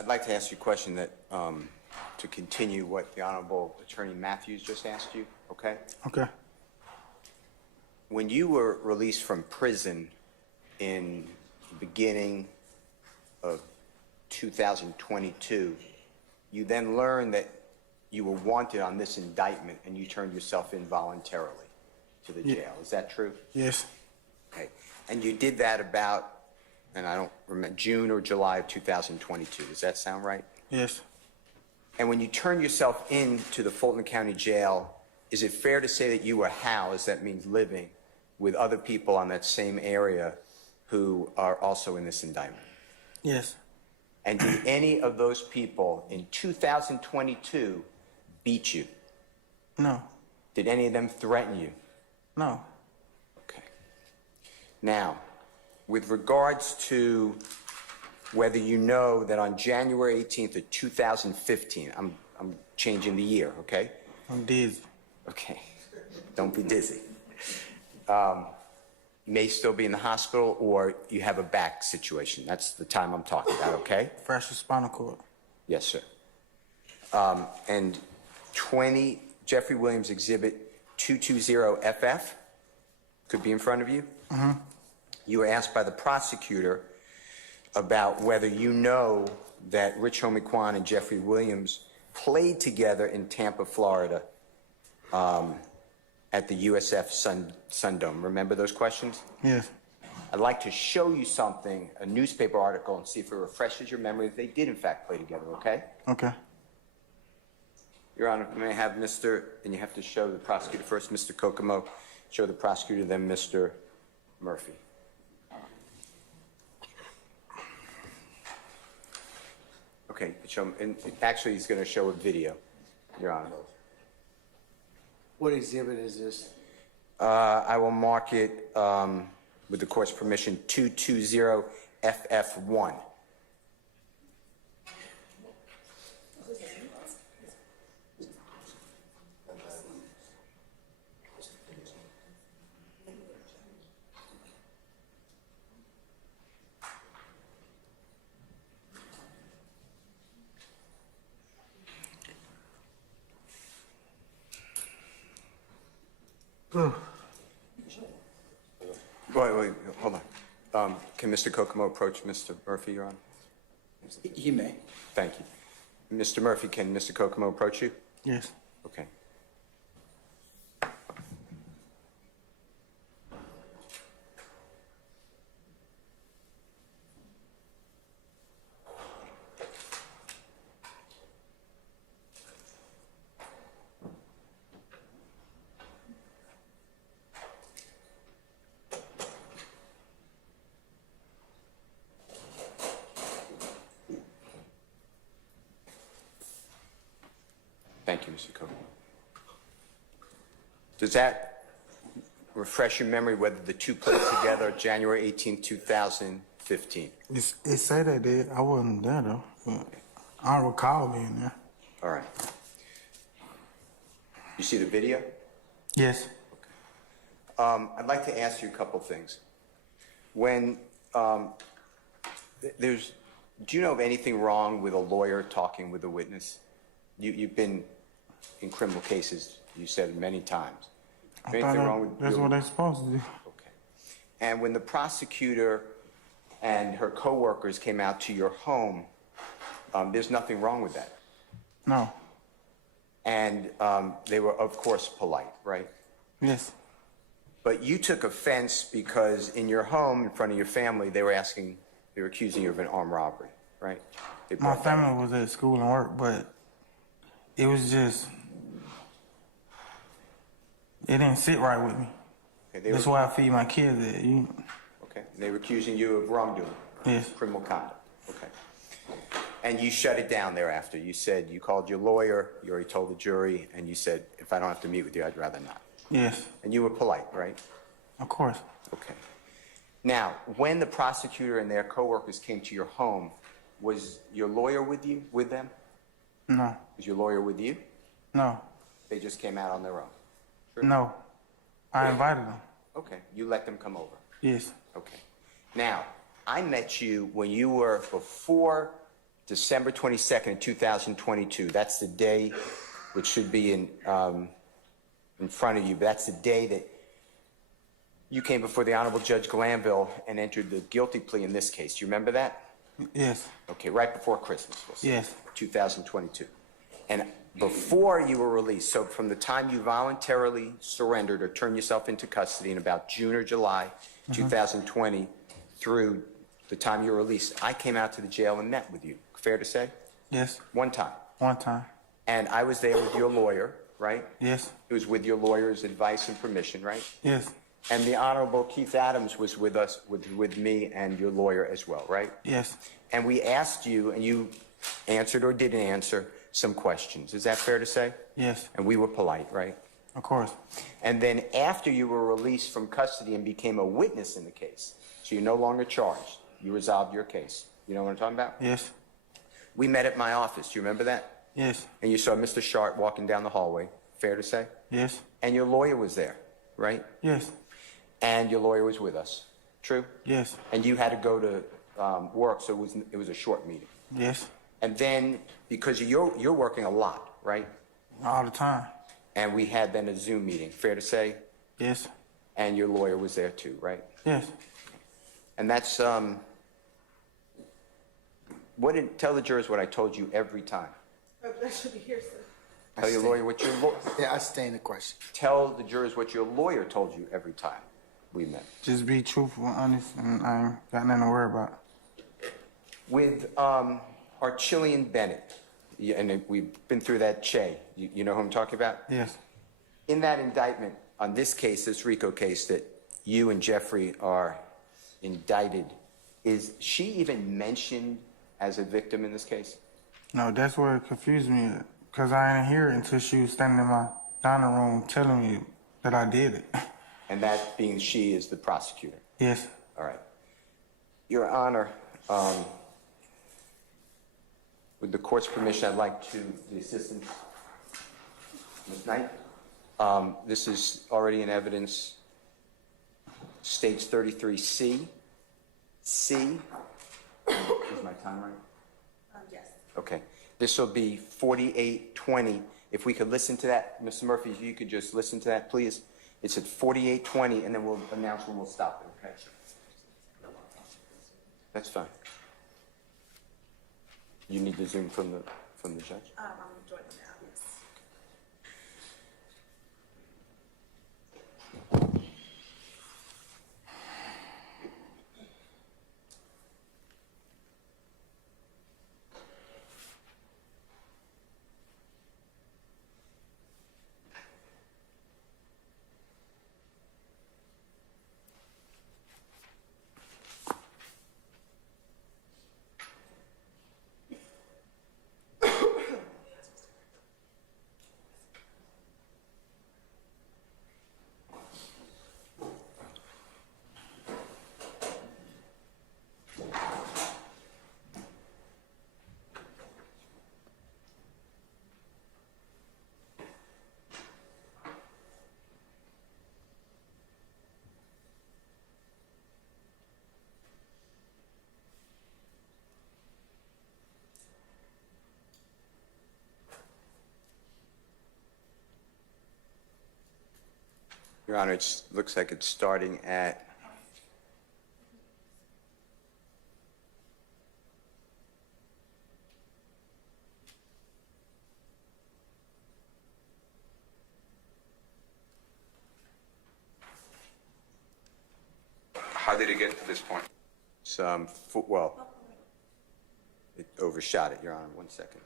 I'd like to ask you a question that, to continue what the Honorable Attorney Matthews just asked you, okay? Okay. When you were released from prison in the beginning of 2022, you then learned that you were wanted on this indictment and you turned yourself in voluntarily to the jail. Is that true? Yes. Okay. And you did that about, and I don't remember, June or July of 2022. Does that sound right? Yes. And when you turned yourself into the Fulton County Jail, is it fair to say that you were housed, that means living, with other people on that same area who are also in this indictment? Yes. And did any of those people in 2022 beat you? No. Did any of them threaten you? No. Okay. Now, with regards to whether you know that on January 18th of 2015, I'm changing the year, okay? I'm dizzy. Okay. Don't be dizzy. You may still be in the hospital or you have a back situation. That's the time I'm talking about, okay? Fractured spinal cord. Yes, sir. And 20 Jeffrey Williams Exhibit 220FF could be in front of you. Mm-hmm. You were asked by the prosecutor about whether you know that Rich Homie Quan and Jeffrey Williams played together in Tampa, Florida, at the USF Sundome. Remember those questions? Yes. I'd like to show you something, a newspaper article, and see if it refreshes your memory that they did in fact play together, okay? Okay. Your Honor, may I have Mr., and you have to show the prosecutor first, Mr. Kokomo, show the prosecutor, then Mr. Murphy. Okay, show him, and actually he's going to show a video, Your Honor. What exhibit is this? I will mark it, with the court's permission, 220FF1. Wait, hold on. Can Mr. Kokomo approach Mr. Murphy, Your Honor? He may. Thank you. Mr. Murphy, can Mr. Kokomo approach you? Yes. Okay. Thank you, Mr. Kokomo. Does that refresh your memory whether the two played together January 18, 2015? It say they did. I wasn't there though. I don't recall being there. All right. You see the video? Yes. I'd like to ask you a couple things. When do you know of anything wrong with a lawyer talking with a witness? You've been in criminal cases, you said many times. Is there anything wrong with that's what they're supposed to do. Okay. And when the prosecutor and her co-workers came out to your home, there's nothing wrong with that. No. And they were, of course, polite, right? Yes. But you took offense because in your home, in front of your family, they were accusing you of an armed robbery, right? My family was at school and work, but it was just, it didn't sit right with me. Okay, That's why I feed my kids at. Okay, they were accusing you of wrongdoing. Yes. Criminal conduct. Okay. And you shut it down thereafter. You said you called your lawyer, you already told the jury, and you said, if I don't have to meet with you, I'd rather not. Yes. And you were polite, right? Of course. Okay. Now, when the prosecutor and their co-workers came to your home, was your lawyer with them? No. Was your lawyer with you? No. They just came out on their own? True? No. I invited them. Okay. You let them come over? Yes. Okay. Now, I met you when you were, before December 22nd, 2022. That's the day, which should be in front of you, but that's the day that you came before the Honorable Judge Glanville and entered the guilty plea in this case. Do you remember that? Yes. Okay, right before Christmas, we'll say. Yes. 2022. And before you were released, so from the time you voluntarily surrendered or turned yourself into custody in about June or July 2020 through the time you were released, I came out to the jail and met with you. Fair to say? Yes. One time. One time. And I was there with your lawyer, right? Yes. It was with your lawyer's advice and permission, right? Yes. And the Honorable Keith Adams was with us, with me and your lawyer as well, right? Yes. And we asked you, and you answered or didn't answer some questions. Is that fair to say? Yes. And we were polite, right? Of course. And then after you were released from custody and became a witness in the case, so you're no longer charged, you resolved your case. You know what I'm talking about? Yes. We met at my office. Do you remember that? Yes. And you saw Mr. Sharp walking down the hallway. Fair to say? Yes. And your lawyer was there, right? Yes. And your lawyer was with us. True? Yes. And you had to go to work, so it was a short meeting. Yes. And then, because you're working a lot, right? All the time. And we had then a Zoom meeting, fair to say? Yes. And your lawyer was there too, right? Yes. And that's, tell the jurors what I told you every time. That should be here, sir. Tell your lawyer what your Yeah, I stay in the question. tell the jurors what your lawyer told you every time we met. Just be truthful and honest, and I ain't got nothing to worry about. With Archillian Bennett, and we've been through that Che, you know who I'm talking about? Yes. In that indictment, on this case, this RICO case that you and Jeffrey are indicted, is she even mentioned as a victim in this case? No, that's where it confused me, because I didn't hear it until she was standing in my dining room telling me that I did it. And that being she is the prosecutor. Yes. All right. Your Honor, with the court's permission, I'd like to, the assistant, Ms. Knight, this is already in evidence, states 33C. C, is my time right? Yes. Okay. This will be 4820. If we could listen to that, Mr. Murphy, if you could just listen to that, please. It's at 4820, and then we'll announce when we'll stop it, okay? That's fine. You need the Zoom from the judge? I'm joining now, yes. Your Honor, it looks like it's starting at How did it get to this point? some, well, it overshot it, Your Honor. 1 second.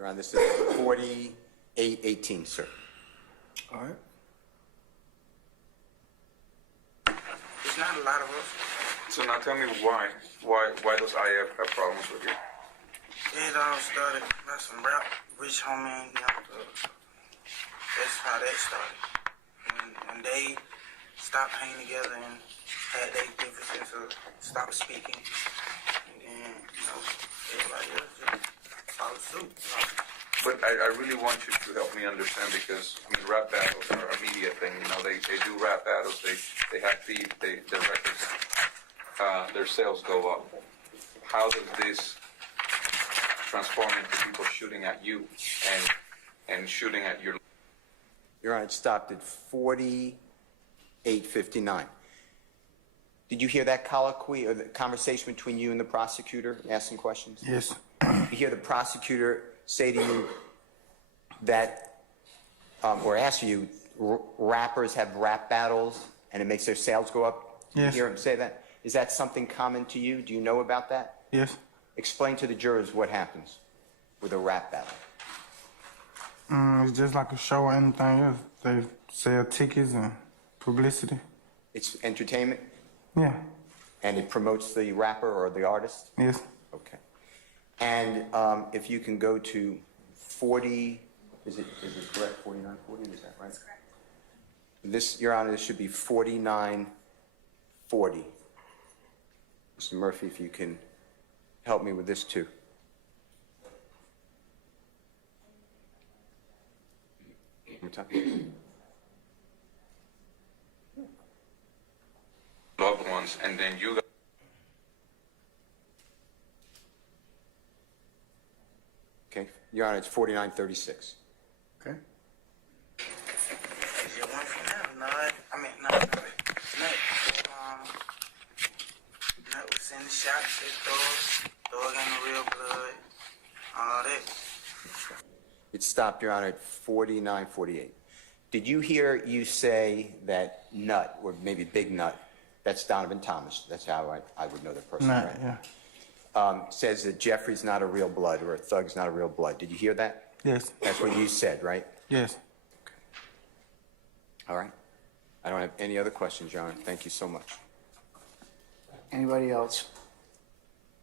Your Honor, this is 4818, sir. All right. It's not a lot of us. So now tell me why does IF have problems with you? It all started by some rap, Rich Homie, that's how that started. When they stopped hanging together and had their differences of stop speaking, and then, everybody else just followed suit. But I really want you to help me understand because, rap battles are a media thing. They do rap battles, they have beef, their records, their sales go up. How does this transform into people shooting at you and shooting at your... Your Honor, it stopped at 4859. Did you hear that colloquy or the conversation between you and the prosecutor asking questions? Yes. You hear the prosecutor say to you that, or ask you, rappers have rap battles and it makes their sales go up? Yes. You hear him say that? Is that something common to you? Do you know about that? Yes. Explain to the jurors what happens with a rap battle. It's just like a show or anything else. They sell tickets and publicity. It's entertainment Yeah. and it promotes the rapper or the artist? Yes. Okay. And if you can go to 40, is it correct, 4940, is that right? That's correct. This, Your Honor, this should be 4940. Mr. Murphy, if you can help me with this too. One more time. loved ones, and then you got... Okay, Your Honor, it's 4936. Okay. Is it one for now? Nut was in the shop, said dog ain't no real blood, all that. It stopped, Your Honor, at 4948. Did you hear you say that Nut, or maybe Big Nut, that's Donovan Thomas, that's how I would know the person, Nut, right? yeah. Says that Jeffrey's not a real blood, or a thug's not a real blood. Did you hear that? Yes. That's what you said, right? Yes. All right. I don't have any other questions, Your Honor. Thank you so much. Anybody else?